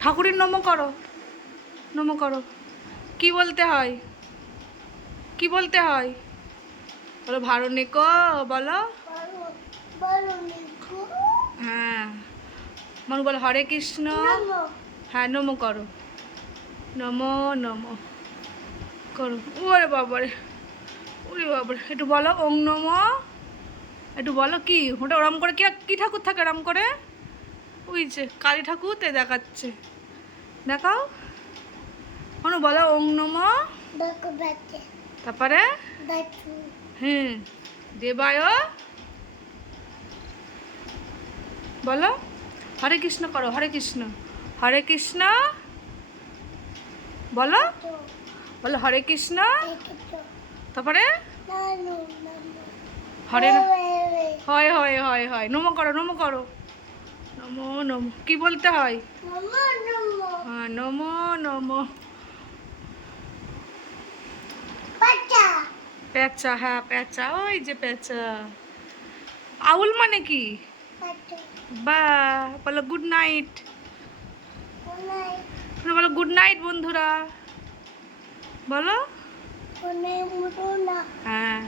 ঠাকুরের নমো করো, নমো করো। কি বলতে হয়, কি বলতে হয়? বলো ভারণিক বলো। হ্যাঁ মানু বলো হরে কৃষ্ণ। হ্যাঁ নমো করো, নমো নমো করো। ওরে বাবারে, ওরে বাবারে, একটু বলো ওং নমো। একটু বলো কি ওটা ওরম করে, কি কি ঠাকুর থাকে ওরম করে? ওই যে কালী ঠাকুর তে দেখাচ্ছে, দেখাও মানু বলো ওং নমো। তারপরে হ্যাঁ দেবায় বলো। হরে কৃষ্ণ করো, হরে কৃষ্ণ, হরে কৃষ্ণ বলো, বলো হরে কৃষ্ণ। তারপরে হরে হয় হয় হয় হয় নমো করো, নমো করো, নমো নমো। কি বলতে হয়? হ্যাঁ নমো নমো। পেঁচা, হ্যাঁ পেঁচা, ওই যে পেঁচা। আউল মানে কি? বা বলো গুড নাইট, বলো গুড নাইট বন্ধুরা বলো। হ্যাঁ